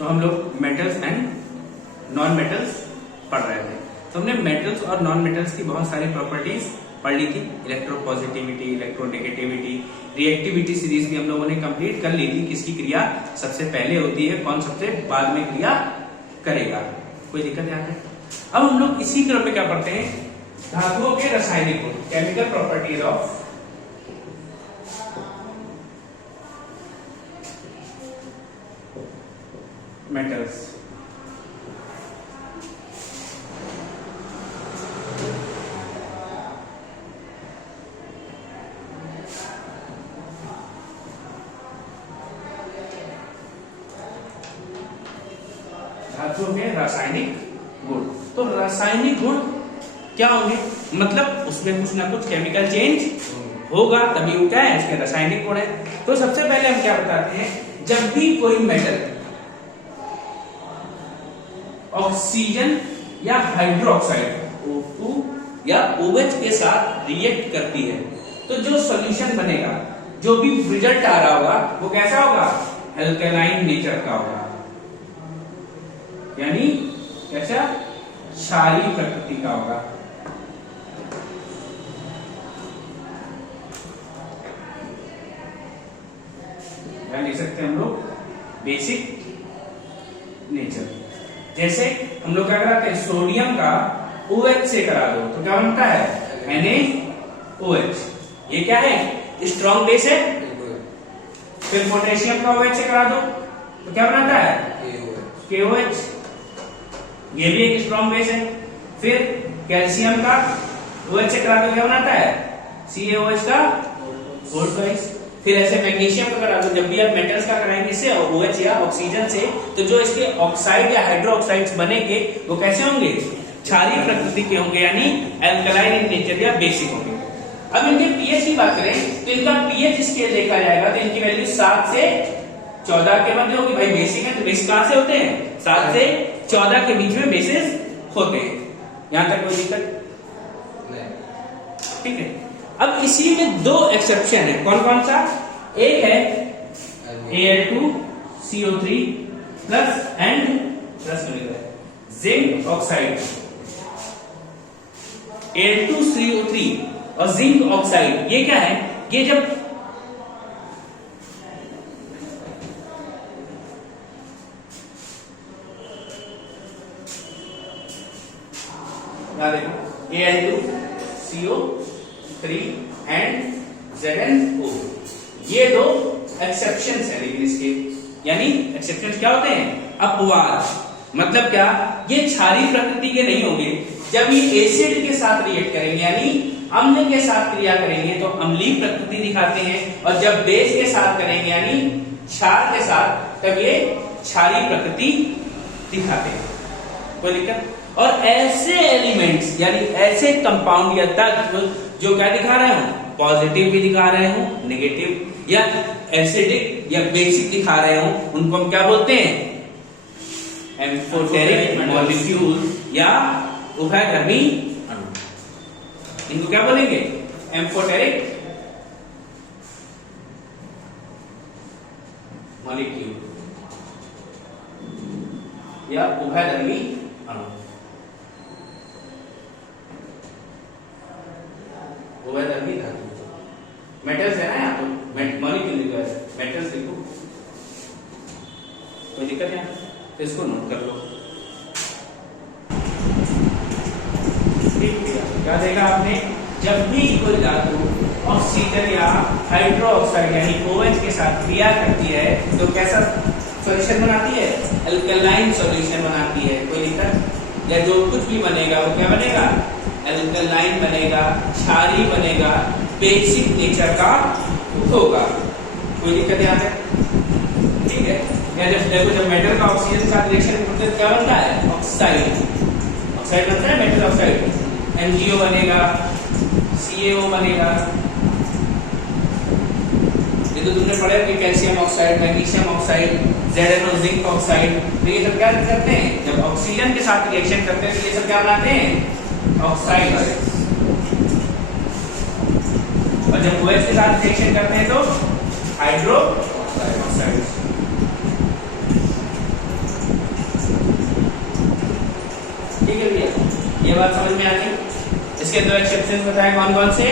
तो हम लोग मेटल्स एंड नॉन मेटल्स पढ़ रहे थे। तो हमने मेटल्स और नॉन मेटल्स की बहुत सारी प्रॉपर्टीज पढ़ ली थी, इलेक्ट्रोपॉजिटिविटी, इलेक्ट्रोनेगेटिविटी, रिएक्टिविटी सीरीज भी हम लोगों ने कंप्लीट कर ली थी। किसकी क्रिया सबसे पहले होती है, कौन सबसे बाद में क्रिया करेगा, कोई दिक्कत यहाँ पे। अब हम लोग इसी क्रम में क्या पढ़ते हैं, धातुओं के रासायनिक गुण, केमिकल प्रॉपर्टीज ऑफ मेटल्स। धातुओं के रासायनिक गुण। तो रासायनिक गुण क्या होंगे, मतलब उसमें कुछ ना कुछ केमिकल चेंज होगा, तभी वो क्या है, उसके रासायनिक गुण है। तो सबसे पहले हम क्या बताते हैं, जब भी कोई मेटल ऑक्सीजन या हाइड्रोक्साइड O2 या OH के साथ रिएक्ट करती है, तो जो सॉल्यूशन बनेगा, जो भी रिजल्ट आ रहा होगा, वो कैसा होगा, अल्कलाइन नेचर का होगा, यानी कैसा, क्षारीय प्रकृति का होगा। क्या लिख सकते हैं हम लोग, बेसिक नेचर। जैसे हम लोग क्या कराते हैं, सोडियम का OH से करा दो तो क्या बनता है, NaOH। ये क्या है, स्ट्रॉन्ग बेस है। फिर पोटेशियम का OH से करा दो तो क्या बनाता है, KOH। ये भी एक स्ट्रॉन्ग बेस है। फिर कैल्शियम का OH से करा दो क्या बनाता है, CaOH का फोर ट्वाइस। फिर ऐसे मैग्नीशियम का करा दो, जब भी आप मेटल्स का कराएंगे इससे OH या ऑक्सीजन से, तो जो इसके ऑक्साइड या हाइड्रोक्साइड्स बनेंगे वो कैसे होंगे, क्षारीय प्रकृति के होंगे, यानी अल्कलाइन इन नेचर या बेसिक होंगे। अब इनके पीएच की बात करें तो इनका पीएच स्केल देखा जाएगा तो इनकी वैल्यू 7 से 14 के मध्य होगी। भाई बेसिक है तो बेसिक कहां से होते हैं, 7 से 14 के बीच में बेसिस होते हैं। यहां तक कोई दिक्कत नहीं, ठीक है। अब इसी में दो एक्सेप्शन है, कौन कौन सा, एक है Al2CO3 plus and plus zinc oxide. Al2CO3 और जिंक ऑक्साइड ये क्या है, ये जब देखो Al2CO3 एंड ZnO, ये दो एक्सेप्शंस है, लेकिन इसके यानी एक्सेप्शंस क्या होते हैं, अपवाद। मतलब क्या, ये क्षारीय प्रकृति के नहीं होंगे। जब ये एसिड के साथ रिएक्ट करेंगे यानी अम्ल के साथ क्रिया करेंगे तो अम्लीय प्रकृति दिखाते हैं, और जब बेस के साथ करेंगे यानी क्षार के साथ, तब ये क्षारीय प्रकृति दिखाते हैं। कोई दिक्कत। और ऐसे एलिमेंट्स यानी ऐसे कंपाउंड या तत्व जो क्या दिखा रहे हो, पॉजिटिव भी दिखा रहे हो, नेगेटिव या एसिडिक या बेसिक दिखा रहे हो, उनको हम क्या बोलते हैं, एम्फोटेरिक मॉलिक्यूल या उभयधर्मी अणु। इनको क्या बोलेंगे, एम्फोटेरिक मॉलिक्यूल या उभयधर्मी अणु। उभयधर्मी धातु, मेटल्स है ना, यहाँ तो मॉलिक्यूल लिखा है, मेटल्स लिखो, कोई दिक्कत है, तो इसको नोट कर लो। क्या देगा आपने, जब भी कोई धातु ऑक्सीजन या हाइड्रो ऑक्साइड यानी OH के साथ क्रिया करती है तो कैसा सॉल्यूशन बनाती है, अल्कलाइन सॉल्यूशन बनाती है। कोई दिक्कत, या जो कुछ भी बनेगा वो क्या बनेगा, अल्कलाइन बनेगा, क्षारीय बनेगा, बेसिक नेचर का होगा। कोई दिक्कत यहाँ पे, ठीक है। या जब देखो, जब मेटल का ऑक्सीजन के साथ रिएक्शन करते हैं क्या बनता है, ऑक्साइड, ऑक्साइड बनता है, मेटल ऑक्साइड, MgO बनेगा, CaO बनेगा। ये तो तुमने पढ़ा कि calcium oxide, magnesium oxide, ZnO zinc oxide, तो ये सब क्या करते हैं, जब ऑक्सीजन के साथ रिएक्शन करते हैं तो ये सब क्या बनाते हैं, ऑक्साइड। और जब OH के साथ रिएक्शन करते हैं तो हाइड्रो ऑक्साइड। ये बात समझ में आ गई। इसके दो एक्सेप्शन बताए कौन कौन से?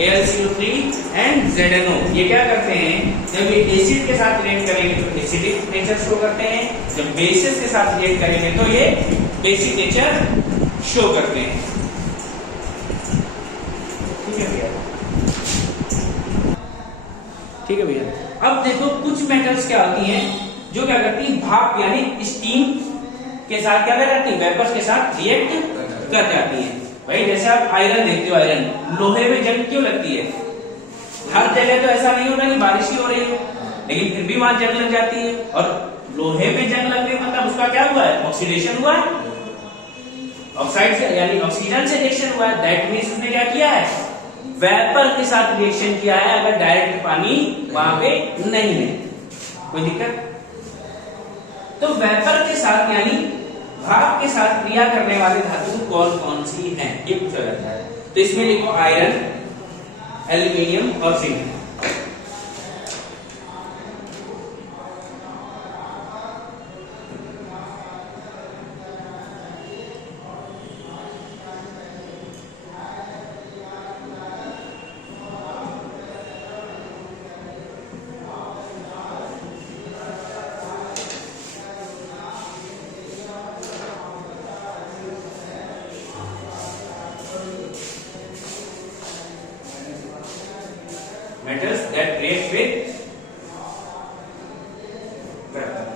AlCO3 and ZNO। ये क्या करते हैं, जब ये एसिड के साथ रिएक्ट करेंगे तो एसिडिक नेचर शो करते हैं, जब बेसिस के साथ रिएक्ट करेंगे तो ये बेसिक नेचर शो करते हैं। ठीक है भैया, ठीक है भैया। अब देखो कुछ मेटल्स क्या होती हैं जो क्या करती हैं, भाप यानी स्टीम के साथ क्या कर जाती है, वेपर्स के साथ रिएक्ट कर जाती है। भाई जैसे आप आयरन देखते हो, आयरन लोहे में जंग क्यों लगती है? हर जगह तो ऐसा नहीं होता कि बारिश ही हो रही हो, लेकिन फिर भी वहां जंग लग जाती है। और लोहे में जंग लगने का मतलब उसका क्या हुआ है, ऑक्सीडेशन हुआ है, ऑक्साइड से यानी ऑक्सीजन से रिएक्शन हुआ है। दैट मींस उसने क्या किया है, वेपर के साथ रिएक्शन किया है, अगर डायरेक्ट पानी वहां पे नहीं है। कोई दिक्कत? तो वेपर के साथ यानी भाप के साथ क्रिया करने वाले धातु कौन कौन सी हैं, ये पूछा जाता है। तो इसमें लिखो आयरन, एल्यूमिनियम और zinc. Metals that react with vapor।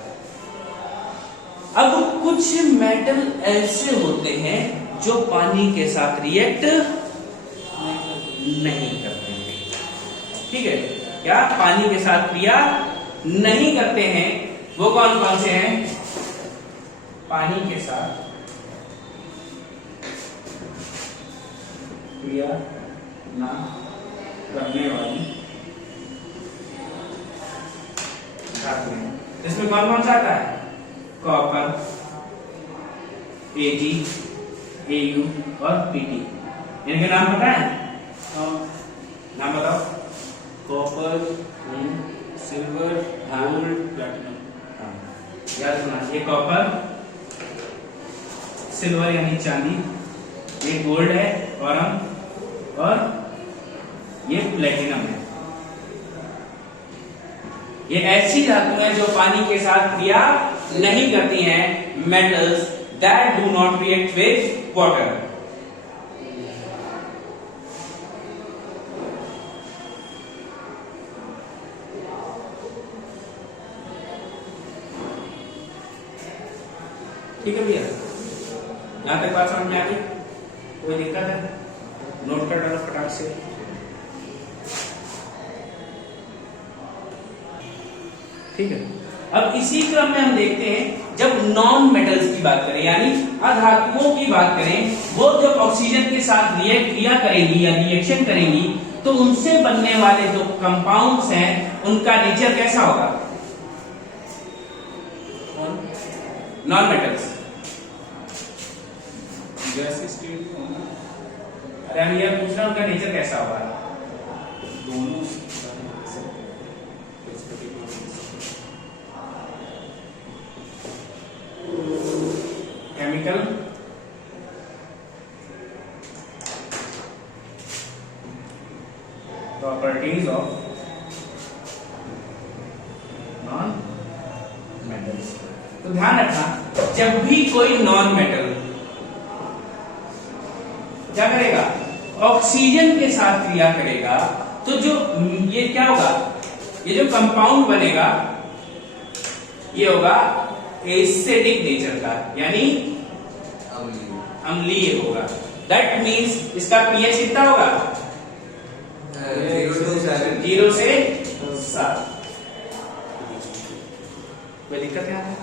अब कुछ मेटल ऐसे होते हैं जो पानी के साथ रिएक्ट नहीं करते हैं। ठीक है, क्या पानी के साथ क्रिया नहीं करते हैं? वो कौन कौन से हैं? पानी के साथ क्रिया ना करने वाली धातु। इसमें कौन कौन सा आता है? कॉपर, Ag, Au और Pt। इनके नाम पता है? नाम बताओ। Copper, silver, gold, platinum. याद रखना, ये कॉपर, सिल्वर यानी चांदी, ये गोल्ड है और ये प्लेटिनम है। ये ऐसी धातु है जो पानी के साथ क्रिया नहीं करती हैं, metals that do not react with water. ठीक है भैया, यहां तक बात समझ में आ गई? कोई दिक्कत है? नोट कर डालो फटाक से। ठीक है, अब इसी क्रम में हम देखते हैं जब नॉन मेटल्स की बात करें यानी अधातुओं की बात करें, वो जब ऑक्सीजन के साथ क्रिया करेंगी या रिएक्शन करेंगी तो उनसे बनने वाले जो कंपाउंड्स हैं उनका नेचर कैसा होगा? Non metals. अरे हम ये पूछ रहे हैं उनका नेचर कैसा होगा? दोनों chemical properties of non metals. तो ध्यान रखना, जब भी कोई नॉन मेटल क्या करेगा, ऑक्सीजन के साथ क्रिया करेगा, तो जो ये क्या होगा, ये जो कंपाउंड बनेगा ये होगा एसिडिक नेचर का, यानी अम्लीय होगा। दैट मीन्स इसका पीएच कितना होगा? 0 से 7। कोई दिक्कत यहाँ है?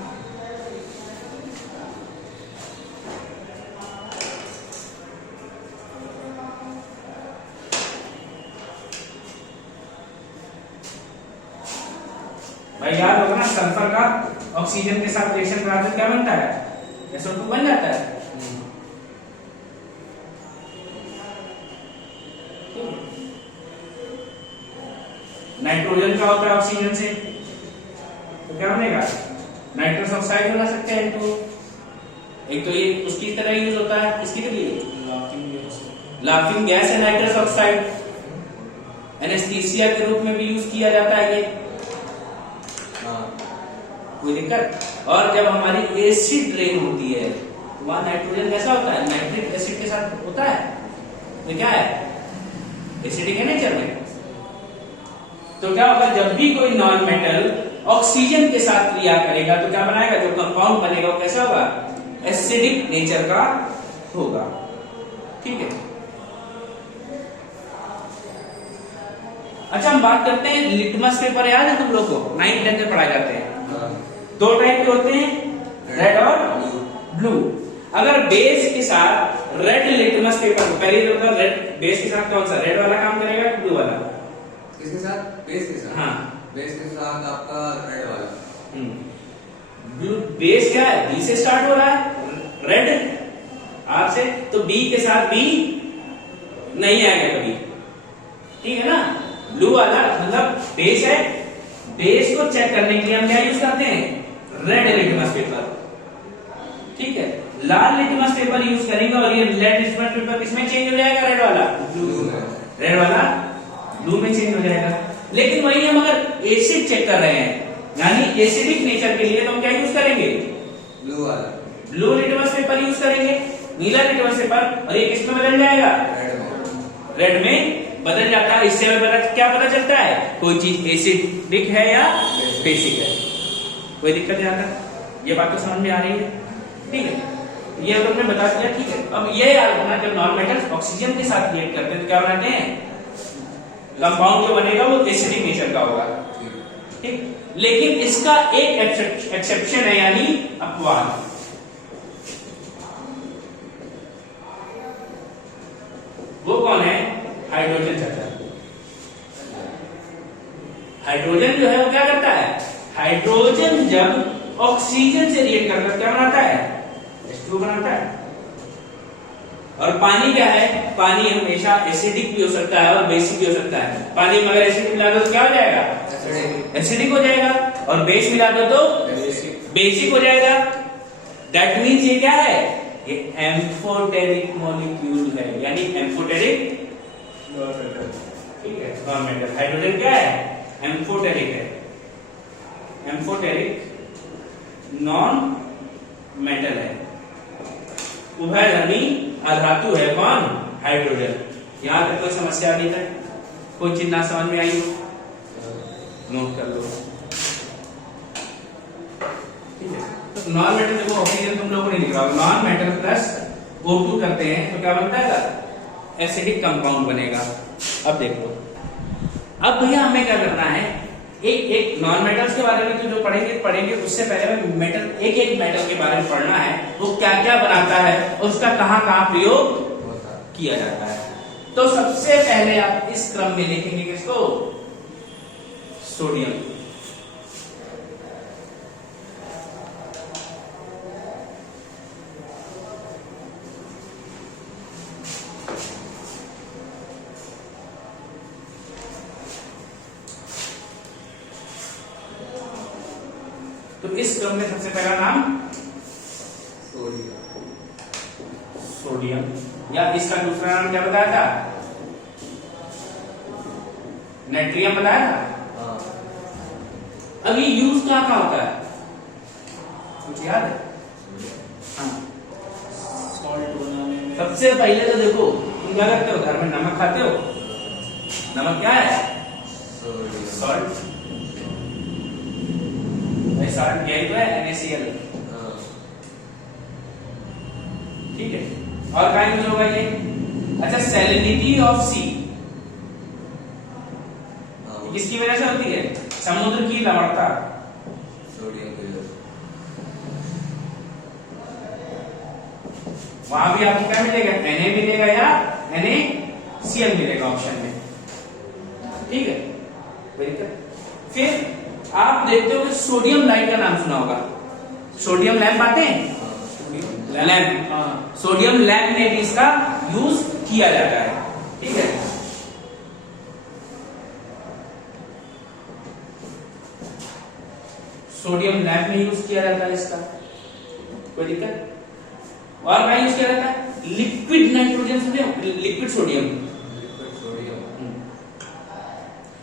भाई याद होगा ना, सल्फर का ऑक्सीजन के साथ रिएक्शन करा तो क्या बनता है? SO2 बन जाता है। नाइट्रोजन का होता है ऑक्सीजन से, तो क्या बनेगा? नाइट्रस ऑक्साइड बना सकते हैं इनको। एक तो ये उसकी तरह यूज होता है, इसकी तरह लाफिंग गैस है नाइट्रस ऑक्साइड, एनेस्थीसिया के रूप में भी यूज किया जाता है ये, कोई दिक्कत। और जब हमारी एसिड रेन होती है तो वहां नाइट्रोजन कैसा होता है, नाइट्रिक एसिड के साथ होता है, तो क्या है, एसिडिक है नेचर में। तो क्या होगा, जब भी कोई नॉन मेटल ऑक्सीजन के साथ क्रिया करेगा तो क्या बनाएगा, जो कंपाउंड बनेगा वो कैसा होगा, एसिडिक नेचर का होगा। ठीक है, अच्छा हम बात करते हैं लिटमस पेपर, याद है तुम लोग को 9th 10th में पढ़ाए जाते हैं। दो टाइप के होते हैं, रेड और ब्लू। अगर बेस के साथ रेड लिटमस पेपर, पहले तो मतलब रेड बेस के साथ कौन सा, रेड वाला काम करेगा कि ब्लू वाला? किसके साथ? बेस के साथ। हाँ, बेस के साथ आपका रेड वाला। ब्लू बेस क्या है, बी से स्टार्ट हो रहा है, रेड आर से, तो बी के साथ बी नहीं आएगा कभी, ठीक है ना। ब्लू वाला मतलब बेस है, बेस को चेक करने के लिए हम क्या यूज करते हैं, रेड लिटमस पेपर, ठीक है। लाल लिटमस पेपर यूज करेंगे और ये रेड लिटमस पेपर किसमें चेंज हो जाएगा, रेड वाला, ब्लू में, रेड वाला ब्लू में चेंज हो जाएगा। लेकिन वही हम अगर एसिड चेक कर रहे हैं, यानी एसिडिक नेचर के लिए, तो हम क्या यूज करेंगे, ब्लू वाला, ब्लू लिटमस पेपर यूज करेंगे, नीला लिटमस पेपर, और ये किसमें बदल जाएगा, रेड में बदल जाता है। इससे हमें क्या पता चलता है, कोई चीज एसिडिक है या बेसिक है। कोई दिक्कत नहीं आता, ये बात तो समझ में आ रही है, ठीक है। ये अगर मैं बता दिया, ठीक है। अब ये याद रखना, जब नॉन मेटल्स ऑक्सीजन के साथ रिएक्ट करते हैं तो क्या बनाते हैं, कंपाउंड जो बनेगा वो एसिडिक नेचर का होगा, ठीक। लेकिन इसका एक एक्सेप्शन है, यानी अपवाद। वो कौन है, हाइड्रोजन चाचा। हाइड्रोजन जो है वो क्या करता है, हाइड्रोजन जब ऑक्सीजन से रिएक्ट करता है क्या बनाता है, H2O बनाता है। और पानी क्या है, पानी हमेशा एसिडिक भी हो सकता है और बेसिक भी हो सकता है। पानी में अगर एसिड मिला दो तो क्या हो जाएगा, एसिडिक हो जाएगा, और बेस मिला दो तो बेसिक हो जाएगा। दैट मीन्स ये क्या है, ये एम्फोटेरिक मॉलिक्यूल है, यानी एम्फोटेरिक, ठीक है, नॉन मेटल। हाइड्रोजन क्या है, एम्फोटेरिक है, एम्फोटेरिक नॉन मेटल है, उभयधर्मी अधातु है, कौन, हाइड्रोजन। यहां तक कोई समस्या नहीं है, कोई चीज ना समझ में आई हो नोट कर लो, ठीक है। तो नॉन मेटल देखो, ऑक्सीजन तुम लोगों ने लिखा, नॉन मेटल प्लस O2 करते हैं तो क्या बनता है, एसिडिक कंपाउंड बनेगा। अब देखो, अब भैया हमें क्या करना है, एक एक नॉन मेटल्स के बारे में तो जो पढ़ेंगे उससे पहले हमें मेटल, एक एक मेटल के बारे में पढ़ना है, वो क्या क्या बनाता है, उसका कहां कहां प्रयोग किया जाता है। तो सबसे पहले आप इस क्रम में लिखेंगे किसको, सोडियम। तो इस क्रम में सबसे पहला नाम सोडियम, या इसका दूसरा नाम क्या बताया था, नाइट्रियम बताया था। अब ये यूज कहां कहां होता है, कुछ याद है? हाँ, सॉल्ट बनाने में। सबसे पहले तो देखो, तुम क्या करते हो, घर में नमक खाते हो, नमक क्या है, सॉल्ट, सॉल्ट यही तो है, NaCl, ठीक है। और क्या यूज होगा ये, अच्छा, सैलिनिटी ऑफ सी, किसकी वजह से होती है, समुद्र की लवणता, सोडियम की वजह से। वहां भी आपको क्या मिलेगा, Na मिलेगा या NaCl मिलेगा ऑप्शन में, ठीक है। फिर आप देखते हो कि सोडियम लाइट का नाम सुना होगा, सोडियम लैंप आते हैं, लैंप, सोडियम लैंप में भी इसका यूज किया जाता है, ठीक है। सोडियम लैंप में यूज किया जाता है इसका, कोई दिक्कत? और कहाँ यूज किया जाता है? Liquid nitrogen sodium, liquid sodium,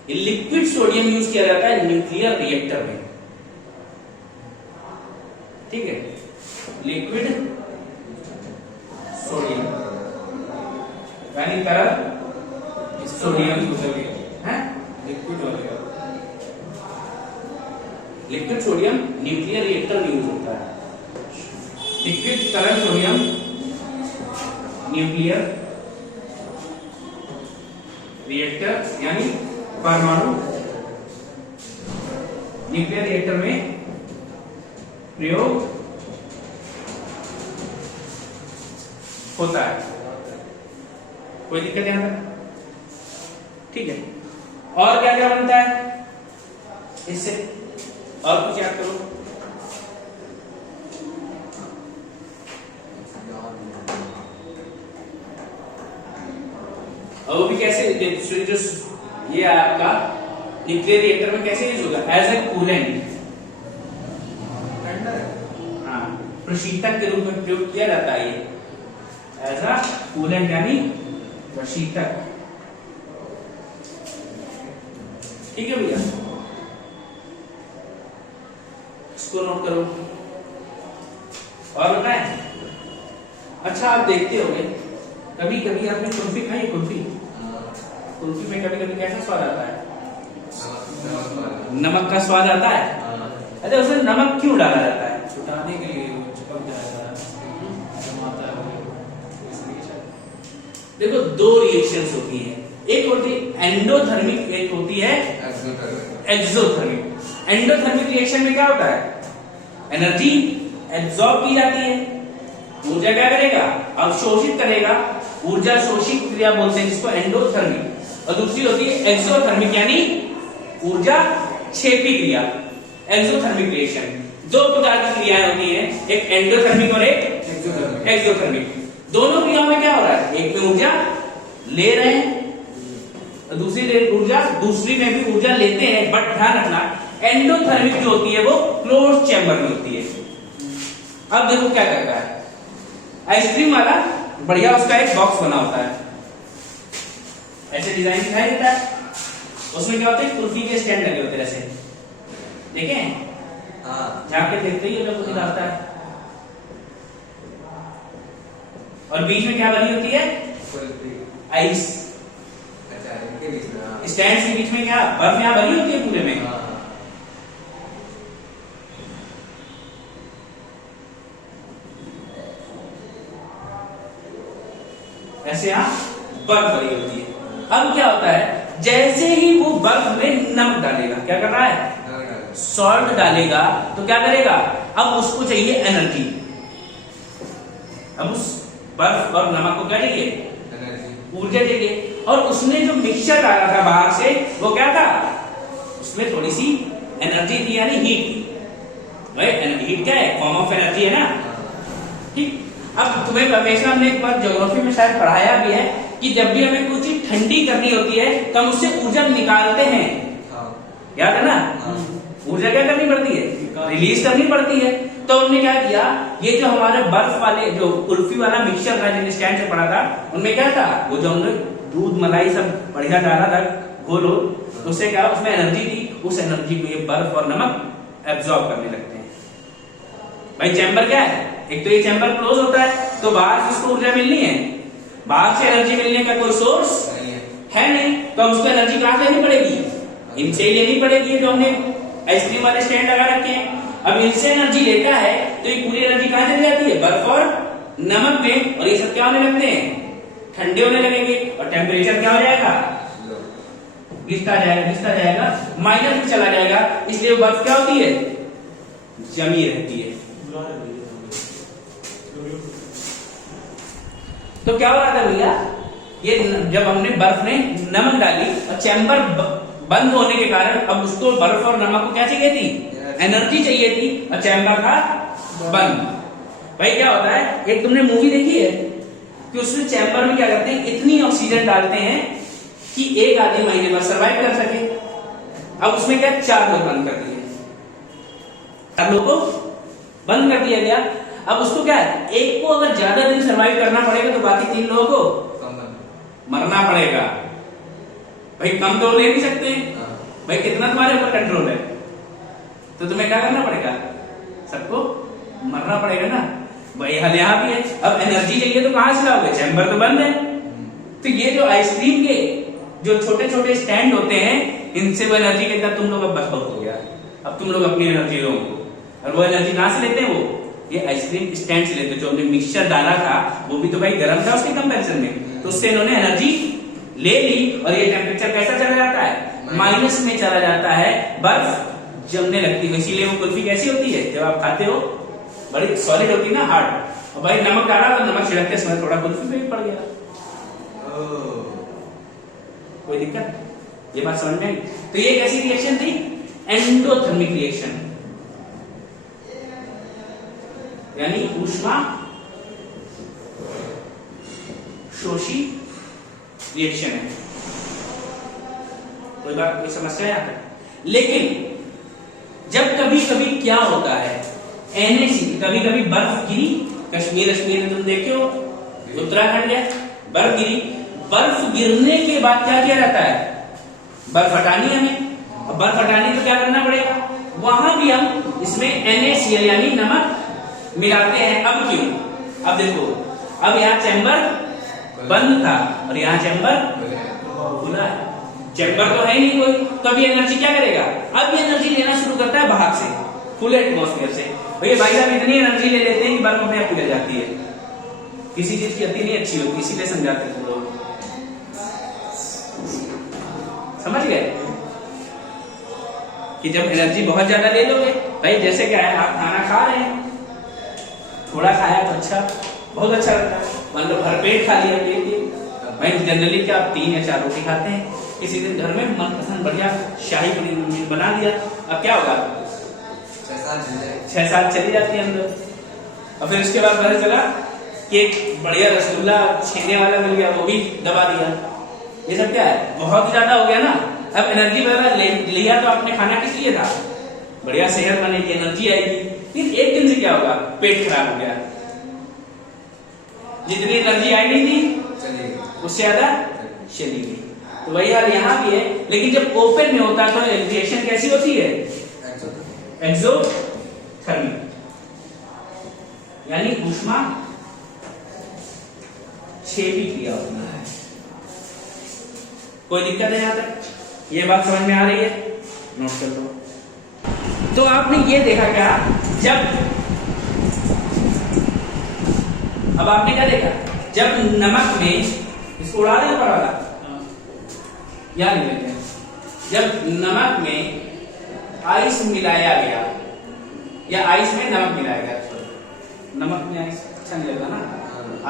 liquid sodium use किया जाता है न्यूक्लियर रिएक्टर में, ठीक है? लिक्विड सोडियम यानी तरल सोडियम है, लिक्विड वाले लिक्विड सोडियम न्यूक्लियर रिएक्टर में यूज होता है। लिक्विड तरल सोडियम न्यूक्लियर रिएक्टर यानी परमाणु न्यूक्लियर रिएक्टर में प्रयोग होता है, कोई दिक्कत यहां तक? ठीक है। और क्या क्या बनता है इससे, और कुछ याद करो? और वो भी कैसे, जो ये आपका न्यूक्लियर रिएक्टर में कैसे यूज होगा? एज ए कूलेंट, हाँ, प्रशीतक के रूप में प्रयोग किया जाता है ये, एज अ कूलेंट यानी प्रशीतक, ठीक है भैया? इसको नोट करो। और बताएं, अच्छा आप देखते होंगे कभी कभी आपने कुल्फी खाई? कुल्फी, कुल्फी में कभी कभी कैसा स्वाद आता है? नमक का स्वाद आता है। अच्छा, उसमें नमक क्यों डाला जाता है? छुटाने के लिए, वो चिपक जाता है, जमाता है वो, इसलिए शायद। देखो दो रिएक्शंस होती हैं, एक होती है एंडोथर्मिक, एक होती है एक्सोथर्मिक। एंडोथर्मिक रिएक्शन में क्या होता है? एनर्जी एब्सॉर्ब की जाती है, ऊर्जा क्या करेगा? अवशोषित करेगा, ऊर्जा शोषित क्रिया बोलते हैं जिसको एंडोथर्मिक। और दूसरी होती है एक्सोथर्मिक यानी ऊर्जा क्षेपी क्रिया, एक्सोथर्मिक रिएक्शन। दो प्रकार की क्रियाएं होती हैं, एक एंडोथर्मिक और एक एक्सोथर्मिक। दोनों क्रियाओं में क्या हो रहा है? एक में ऊर्जा ले रहे हैं, दूसरी में भी ऊर्जा लेते हैं, बट ध्यान रखना एंडोथर्मिक जो होती है वो क्लोज चैम्बर में होती है। अब देखो क्या करता है, आइसक्रीम वाला बढ़िया उसका एक बॉक्स बना होता है, ऐसे डिजाइन दिखाई देता है, उसमें क्या होता है? कुल्फी के स्टैंड लगे होते हैं ऐसे, देखें? जहां पे देखते ही लोग निकालता है। और बीच में क्या बनी होती है? आइस। स्टैंड के बीच में क्या बर्फ यहां बनी होती है पूरे में। ऐसे यहां बर्फ बनी होती है। अब क्या होता है, जैसे ही वो बर्फ में नमक डालेगा, क्या कर रहा है? सॉल्ट डालेगा, तो क्या करेगा? अब उसको चाहिए एनर्जी। अब उस बर्फ और नमक को क्या चाहिए? ऊर्जा चाहिए। और उसने जो मिक्सचर डाला था बाहर से, वो क्या था? उसमें थोड़ी सी एनर्जी थी, यानी हीट थी। राइट, हीट क्या है? फॉर्म ऑफ एनर्जी है ना, ठीक? अब तुम्हें हमेशा हमने एक बार ज्योग्राफी में शायद पढ़ाया भी है कि जब भी हमें कोई चीज ठंडी करनी होती है तो हम उससे ऊर्जा निकालते हैं, याद है ना? ऊर्जा क्या करनी पड़ती है? रिलीज करनी पड़ती है। तो हमने क्या किया, ये जो हमारे बर्फ वाले जो कुल्फी वाला मिक्सचर था जिन्हें स्टैंड से पड़ा था, उनमें क्या था? वो जो हमने दूध मलाई सब बढ़िया डाला था घोलो, उससे क्या उसमें एनर्जी थी, उस एनर्जी को ये बर्फ और नमक एब्जॉर्ब करने लगते हैं। भाई चैम्बर क्या है? एक तो ये चैम्बर क्लोज होता है, तो बाहर से उसको ऊर्जा मिलनी है, बाहर से एनर्जी मिलने का कोई सोर्स है नहीं, तो अब उसको एनर्जी कहां से लेनी पड़ेगी? इनसे ही लेनी पड़ेगी, जो हमने आइसक्रीम वाले स्टैंड लगा रखे हैं। अब इनसे एनर्जी लेता है तो ये पूरी एनर्जी कहां चली जाती है? बर्फ और नमक में। और ये सब क्या होने लगते हैं? ठंडे होने लगेंगे, और टेम्परेचर क्या हो जाएगा? गिरता जाएगा, माइनस में चला जाएगा। इसलिए बर्फ क्या होती है? जमी रहती है। तो क्या हो रहा था भैया, ये जब हमने बर्फ ने नमक डाली और चैम्बर बंद होने के कारण अब उसको बर्फ और नमक को क्या चाहिए थी? एनर्जी चाहिए थी, और चैम्बर था बंद। भाई क्या होता है, एक तुमने मूवी देखी है कि उसमें चैम्बर में क्या करते हैं? इतनी ऑक्सीजन डालते हैं कि एक आधे महीने बाद सर्वाइव कर सके। अब उसमें क्या 4 लोग बंद कर दिए, चारों को बंद कर दिया गया। अब उसको क्या है, एक को अगर ज्यादा दिन सर्वाइव करना पड़ेगा तो बाकी 3 लोगों को मरना पड़ेगा। भाई कम तो ले नहीं सकते, भाई कितना तुम्हारे ऊपर कंट्रोल है, तो तुम्हें क्या करना पड़ेगा, सबको मरना पड़ेगा ना। वही हाल यहाँ भी है। अब एनर्जी चाहिए तो कहां से लाओगे, चैम्बर तो बंद है। तो ये जो आइसक्रीम के जो छोटे छोटे स्टैंड होते हैं, इनसे वो एनर्जी कहता तुम लोग अब बस बहुत हो गया, अब तुम लोग अपनी एनर्जी लो। और वो एनर्जी कहां से लेते हैं, वो ये आइसक्रीम स्टैंड से लेते हैं। जो हमने मिक्सचर डाला था वो भी तो भाई गर्म था उसके कंपैरिजन में, तो उससे इन्होंने एनर्जी ले ली। और ये टेम्परेचर कैसा चला जाता है, माइनस में चला जाता है, बर्फ जमने लगती है। इसीलिए वो कुल्फी कैसी होती है, जब आप खाते हो बड़ी सॉलिड होती है ना, हार्ड। और भाई नमक डाला तो नमक छिड़कते समय थोड़ा कुल्फी पे पड़ गया, कोई दिक्कत, ये बात समझ में आई। तो ये कैसी रिएक्शन थी, एंडोथर्मिक रिएक्शन, यानी ऊष्मा शोषी रिएक्शन है। कोई बात, कोई समस्या है यहाँ तक। लेकिन जब कभी कभी क्या होता है, NaC, कभी कभी बर्फ गिरी, कश्मीर में तुम देखे हो, उत्तराखंड है, बर्फ गिरी, बर्फ गिरने के बाद क्या किया जाता है, बर्फ हटानी है हमें। अब बर्फ हटानी तो क्या करना पड़ेगा, वहां भी हम इसमें NaCl यानी नमक मिलाते हैं। अब क्यों, अब देखो, अब यहाँ चैम्बर बंद था और यहाँ चैम्बर खुला है। चैम्बर तो है ही नहीं कोई, तो अब ये एनर्जी क्या करेगा, अब ये एनर्जी लेना शुरू करता है बाहर से, फुल एटमॉस्फेयर से। भैया भाई साहब इतनी एनर्जी ले लेते हैं कि बर्फ अपने आप पिघल जाती है। किसी चीज की अति नहीं अच्छी होती, इसीलिए समझाते हैं लोग, समझ गए कि जब एनर्जी बहुत ज्यादा ले लोगे, भाई जैसे क्या है, आप खाना खा रहे हैं, थोड़ा खाया तो अच्छा, बहुत अच्छा लगता है, मान लो भर पेट खा लिया, भाई जनरली क्या आप 3 या 4 रोटी खाते हैं। किसी दिन घर में मनपसंद बढ़िया शाही पनीर बना दिया, अब क्या होगा, 6-7 चली जाती है अंदर। और फिर उसके बाद पता चला कि एक बढ़िया रसगुल्ला छेने वाला मिल गया, वो भी दबा दिया। ये सब क्या है, बहुत ज्यादा हो गया ना। अब एनर्जी वगैरह लिया तो आपने खाना किस लिए था, बढ़िया सेहत बनेगी, एनर्जी आएगी। फिर एक दिन से क्या होगा, पेट खराब हो गया, जितनी एनर्जी आई नहीं थी उससे ज्यादा चली गई। तो वही हाल यहाँ भी है। लेकिन जब ओपन में होता है तो रिएक्शन कैसी होती है, एक्सोथर्मिक, यानी ऊष्मा क्षेपी क्रिया होती है। कोई दिक्कत है यहाँ तक, ये बात समझ में आ रही है, नोट कर दो। तो आपने ये देखा क्या, जब अब आपने क्या देखा, जब नमक में, इसको उड़ा दें ऊपर वाला, या नहीं लेते हैं, जब नमक में आइस मिलाया गया, या आइस में नमक मिलाया गया, नमक में आइस अच्छा नहीं लगता ना,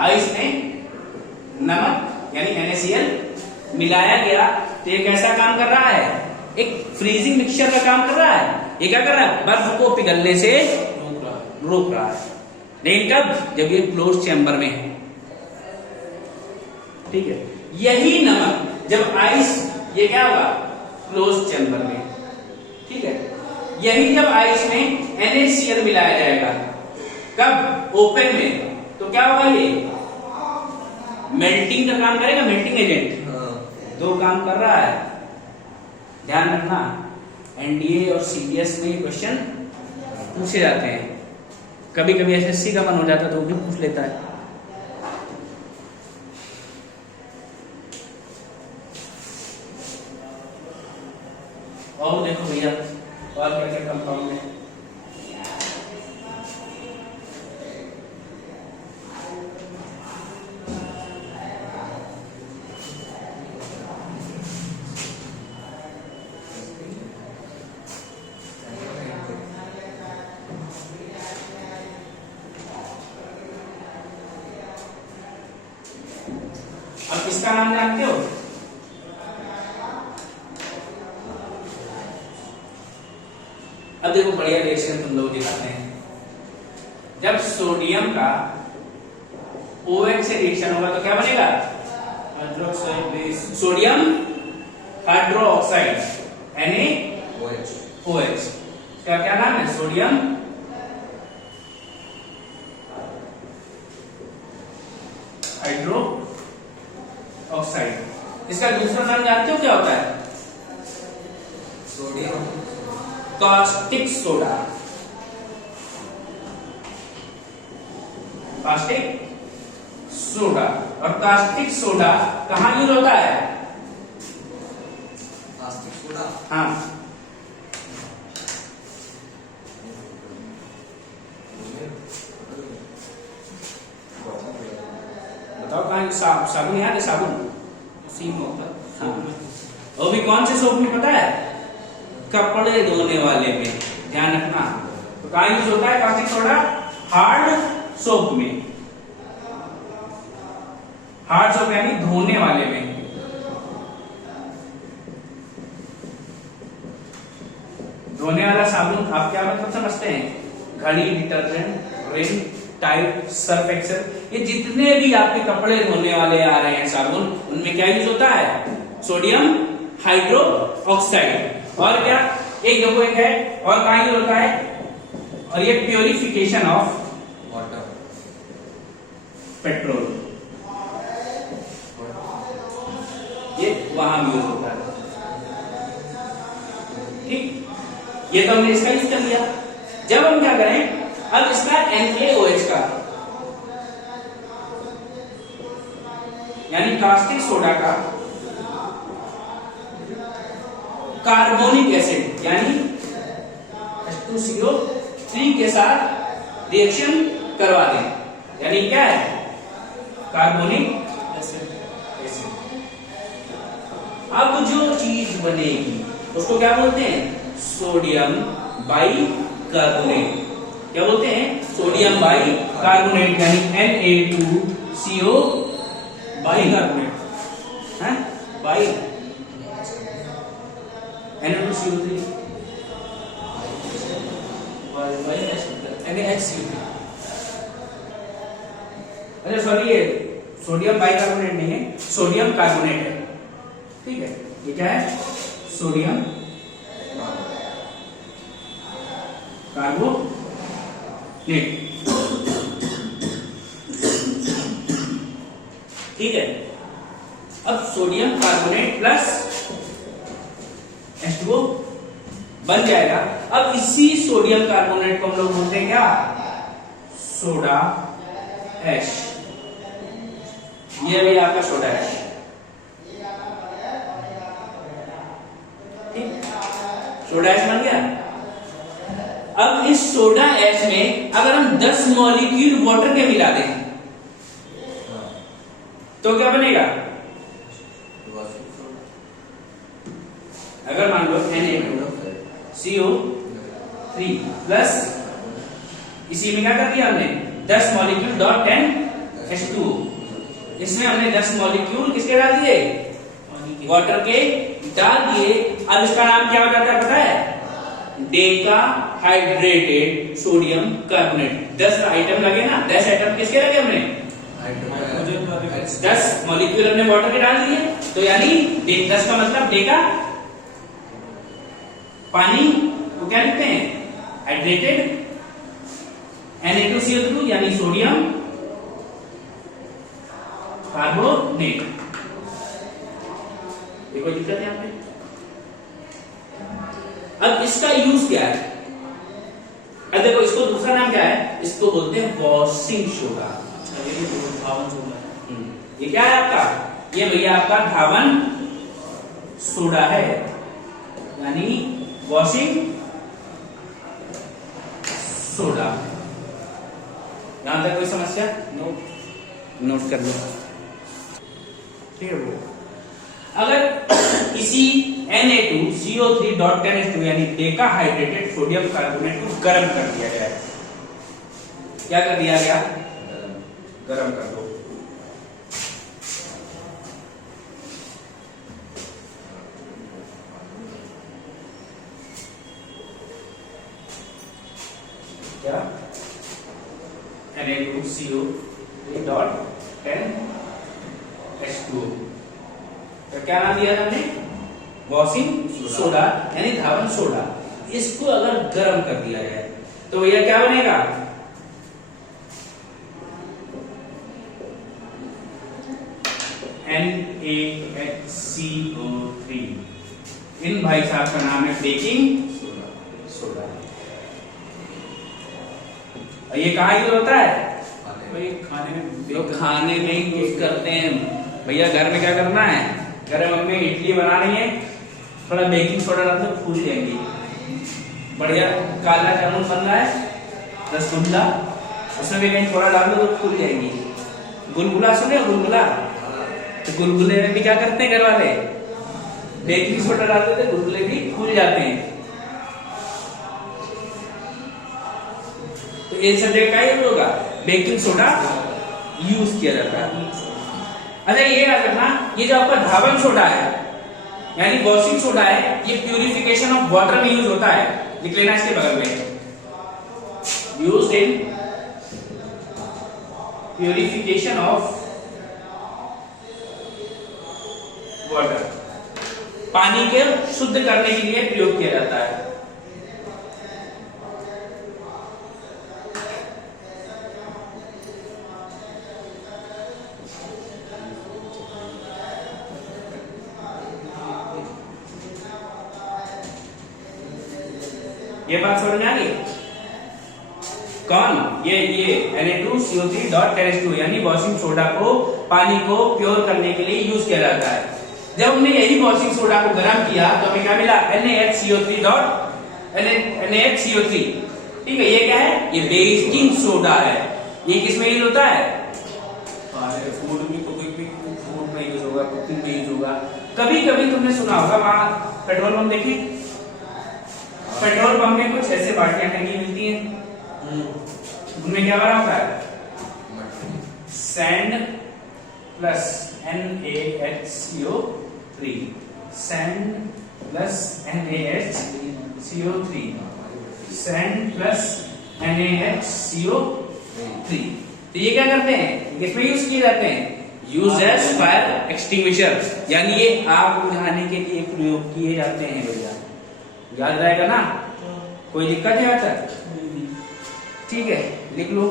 आइस में नमक यानी NaCl मिलाया गया, तो ये कैसा काम कर रहा है, एक फ्रीजिंग मिक्सचर का काम कर रहा है। ये क्या कर रहा है, बर्फ को पिघलने से रोक रहा है। लेकिन कब, जब ये क्लोज चैम्बर में है, ठीक है। यही नमक जब आइस, ये क्या होगा, क्लोज चैम्बर में, ठीक है। यही जब आइस में NaCl मिलाया जाएगा, कब, ओपन में, तो क्या होगा, ये मेल्टिंग का काम करेगा, मेल्टिंग एजेंट, दो काम कर रहा है। ध्यान रखना, NDA और CBS में क्वेश्चन पूछे जाते हैं, कभी कभी SSC का मन हो जाता है तो वो भी पूछ लेता है। और देखो भैया, और क्या क्या कंपाउंड है, अब किसका नाम जानते हो, अब देखो बढ़िया रिएक्शन तुम लोग दिखाते हैं। जब सोडियम का OH से रिएक्शन होगा तो क्या बनेगा, hydroxide base, sodium hydroxide NaOH, क्या क्या नाम है, सोडियम जानते हो क्या होता है? Sodium caustic soda. Caustic soda. और कास्टिक सोडा कहाँ यूज होता है? कास्टिक सोडा हाँ, बताओ कहाँ? साबुन याद है? साबुन उसी में होता है हाँ। सोप में। और भी कौन से सोप में पता है? कपड़े धोने वाले में, ध्यान रखना। तो कहाँ यूज होता है कास्टिक सोडा? हार्ड सोप में। हार्ड सोप यानी धोने वाले में। धोने वाला साबुन आप क्या मतलब समझते हैं? घड़ी, डिटर्जेंट, रिन, टाइड, सर्फ एक्सेल, ये जितने भी आपके कपड़े धोने वाले आ रहे हैं साबुन, उनमें क्या यूज होता है? Sodium hydro oxide. और क्या? एक देखो, एक है और कहाँ यूज होता है? और ये प्योरिफिकेशन ऑफ वाटर पेट्रोल, ये वहां यूज होता है। ठीक, ये तो हमने इसका यूज कर लिया। जब हम क्या करें, अब इसका NaOH का यानी कास्टिक सोडा का कार्बोनिक एसिड यानी H2CO3 के साथ रिएक्शन करवा दें, यानी क्या है? कार्बोनिक ऐसे एसिड। अब जो चीज बनेगी उसको क्या बोलते हैं? Sodium bicarbonate. क्या बोलते हैं? सोडियम बाइकार्बोनेट यानी Na2CO बाइकार्बोनेट है, बाई Na2CO3। By NaHCO3। अच्छा सॉरी, ये सोडियम बाइकार्बोनेट नहीं है, सोडियम कार्बोनेट है। ठीक है, ये क्या है? Sodium carbonate. ठीक है, अब सोडियम कार्बोनेट प्लस H2O बन जाएगा। अब इसी सोडियम कार्बोनेट को हम लोग बोलते हैं क्या? Soda ash. ये भी आपका सोडा ऐश। ठीक, सोडा ऐश बन गया। अब इस सोडा ऐश में अगर हम 10 मॉलिक्यूल वाटर के मिला दें तो क्या बनेगा? अगर मान लो Na2CO3 प्लस इसी में क्या कर दिया हमने? 10 मॉलिक्यूल डॉट 10 H2O। इसमें हमने 10 मॉलिक्यूल किसके डाल दिए? वाटर के डाल दिए। अब इसका नाम क्या हो जाता है पता है? Deka hydrated sodium carbonate. 10 item लगे ना, 10 आइटम किसके लगे हमने? 10 मॉलिक्यूल हमने वाटर के डाल दिए, तो यानी 10 का मतलब डेका पानी को क्या लिखते हैं? हाइड्रेटेड Na2CO2 यानी सोडियम कार्बोनेट। देखो दिक्कत है यहाँ पे। अब इसका यूज क्या है? अब देखो, इसको दूसरा नाम क्या है? इसको बोलते हैं वॉशिंग सोडा। अच्छा, ये धावन सोडा है। ये क्या है आपका? ये भैया आपका धावन सोडा है, यानी वॉशिंग सोडा। यहां तक कोई समस्या? नोट कर लो। ठीक है, अगर इसी Na2CO3.10H2 यानी डेका हाइड्रेटेड सोडियम कार्बोनेट को गर्म कर दिया जाए, क्या कर दिया गया? गर्म कर दो। क्या? Na2CO3.10H2O। तो क्या नाम दिया हमने? वॉशिंग सोडा यानी धावन सोडा। इसको अगर गर्म कर दिया जाए तो भैया क्या बनेगा? NaHCO3। इन भाई साहब का नाम है बेकिंग सोडा। और ये कहाँ यूज होता है? भाई खाने में लोग खाने में यूज करते हैं। भैया घर में क्या करना है, घर में मम्मी इडली बनानी है, थोड़ा बेकिंग सोडा डाल दो, फूल जाएंगी। बढ़िया काला जामुन बन रहा है, रसगुल्ला, उसमें भी कहीं थोड़ा डाल दो तो फूल जाएंगी। गुलगुला सुने, गुलगुला? तो गुलगुले में भी क्या करते हैं घर वाले, बेकिंग सोडा डालते थे, गुलगुले भी फूल जाते हैं। तो इन सब जगह क्या यूज होगा, बेकिंग सोडा यूज किया जाता है। अच्छा ये याद रखना, ये जो आपका धावन सोडा है यानी वॉशिंग सोडा है, ये प्यूरिफिकेशन ऑफ वाटर में यूज होता है। लिख लेना इसके बगल में, used in purification of water, पानी के शुद्ध करने के लिए प्रयोग किया जाता है। ये बात समझ में आ गई? कौन? ये Na2CO3.2 यानी वॉशिंग सोडा को पानी को प्योर करने के लिए यूज किया जाता है। जब हमने यही वॉशिंग सोडा को गर्म किया तो हमें क्या मिला, NaHCO3। ठीक है, ये क्या है, ये बेकिंग सोडा है। ये किस में यूज होता है? फूड में, कुकिंग में, फूड में यूज होगा, कुकिंग में यूज होगा। कभी कभी तुमने सुना होगा, वहां पेट्रोल पंप देखी, पेट्रोल पंप में कुछ ऐसे बाल्टियां टंगी मिलती हैं, उनमें क्या भरा होता है, sand plus NaHCO3, sand plus NaHCO3, sand plus NaHCO3। तो ये क्या करते हैं, किसमें यूज किए जाते हैं, यूज एज फायर एक्सटिंग्विशर, यानी ये आग बुझाने के लिए प्रयोग किए जाते हैं। भैया याद रहेगा ना, कोई दिक्कत है यहाँ तक? ठीक है, लिख लो,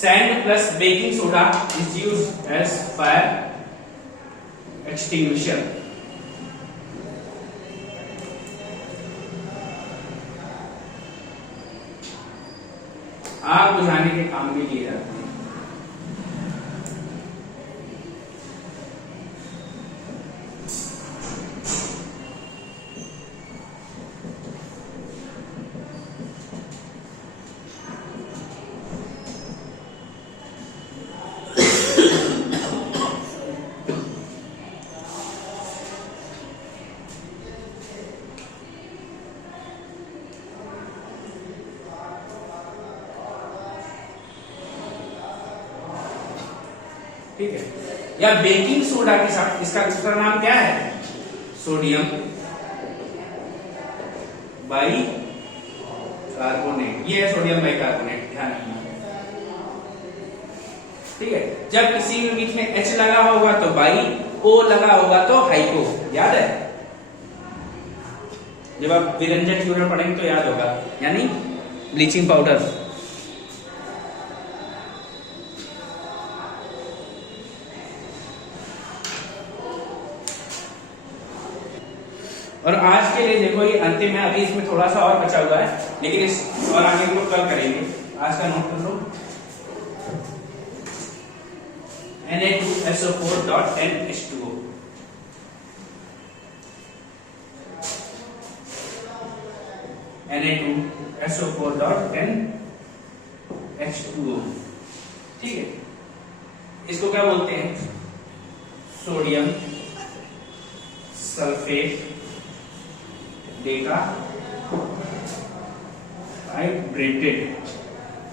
sand plus baking soda is used as fire extinguisher. आग बुझाने के काम में लिए जाते हैं। ठीक है, या बेकिंग सोडा के साथ इसका दूसरा नाम क्या है, सोडियम बाइकार्बोनेट। ये है सोडियम बाइकार्बोनेट, ध्यान रखना। ठीक है, जब किसी भी बीच में H लगा होगा तो बाई, O लगा होगा तो हाइको। याद है, जब आप विरंजन ट्यूटर पढ़ेंगे तो याद होगा, यानी ब्लीचिंग पाउडर। और आज के लिए देखो ये अंतिम है, अभी इसमें थोड़ा सा और बचा हुआ है, लेकिन इस और आगे हम लोग कल करेंगे। आज का नोट कर लो, Na2SO4.10H2O। Na2SO4.10H2O। ठीक है, इसको क्या बोलते हैं, सोडियम सल्फेट डेटा हाइड्रेटेड।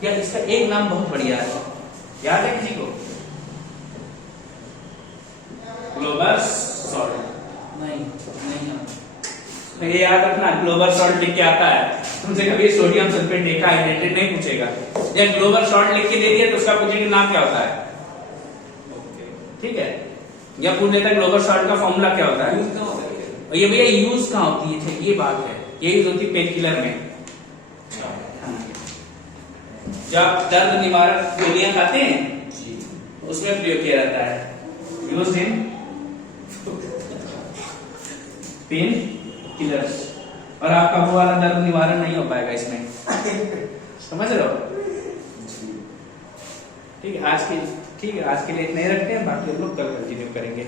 या इसका एक नाम बहुत बढ़िया है, याद है किसी को, ग्लोबल सॉल्ट। नहीं, ये याद रखना, ग्लोबल सॉल्ट लिख के आता है, तुमसे कभी सोडियम सल्फेट डेटा हाइड्रेटेड नहीं पूछेगा। या ग्लोबल सॉल्ट लिख के दे दिया तो उसका पूछेंगे नाम क्या होता है। ठीक है, या पूछ लेता है ग्लोबल सॉल्ट का फॉर्मूला क्या होता है। और ये भैया यूज कहाँ होती है, ये बात है, ये यूज होती है पेन किलर में। जब दर्द निवारक गोलियां खाते हैं उसमें प्रयोग किया जाता है, यूज्ड इन पेन किलर्स। और आपका वो वाला दर्द निवारण नहीं हो पाएगा इसमें, समझ रहे हो? ठीक है, आज के लिए इतना ही रखते हैं, बाकी हम लोग कल कंटिन्यू करेंगे।